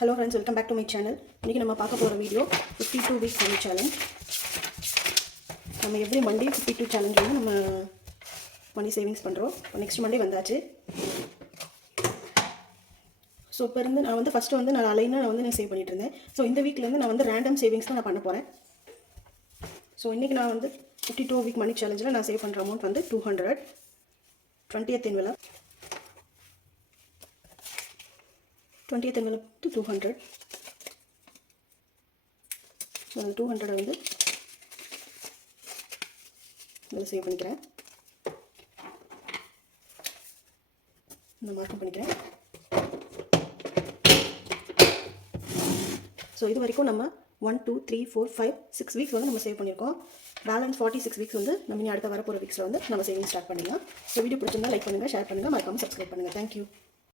Hello friends, welcome back to my channel. இன்னைக்கு நம்ம பார்க்க போற வீடியோ 52 week money challenge. நம்ம every Monday 52 challenge வந்து நம்ம money savings பண்றோம். next Monday வந்தாச்சு. சோ இப்போ இருந்து நான் வந்து ஃபர்ஸ்ட் வந்து நான் அலைனா நான் வந்து சேவ் பண்ணிட்டு இருந்தேன். சோ இந்த வீக்ல இருந்து நான் வந்து random savings தான் நான் பண்ண போறேன். சோ இன்னைக்கு நான் வந்து 52 week money challengeல நான் சேவ் பண்ற அமௌண்ட் வந்து 200 20th envelope 20th envelope to 200. So 200 வந்து இதில் சேவ் பண்ணிக்கிறேன். இந்த மார்க் பண்ணிக்கிறேன். ஸோ இது வரைக்கும் நம்ம 1 2 3 4 5 6 வீக்ஸ் வந்து நம்ம சேவ் பண்ணியிருக்கோம். பேலன்ஸ் 46 வீக்ஸ் வந்து நம்ம அடுத்த வரப்போகிற வீக்ஸில் வந்து நம்ம சேவிங் ஸ்டார்ட் பண்ணிடலாம். ஸோ வீடியோ பிடிச்சிருந்தா லைக் பண்ணுங்கள், ஷேர் பண்ணுங்கள், மறக்காமல் சப்ஸ்கிரைப் பண்ணுங்கள். தேங்க்யூ.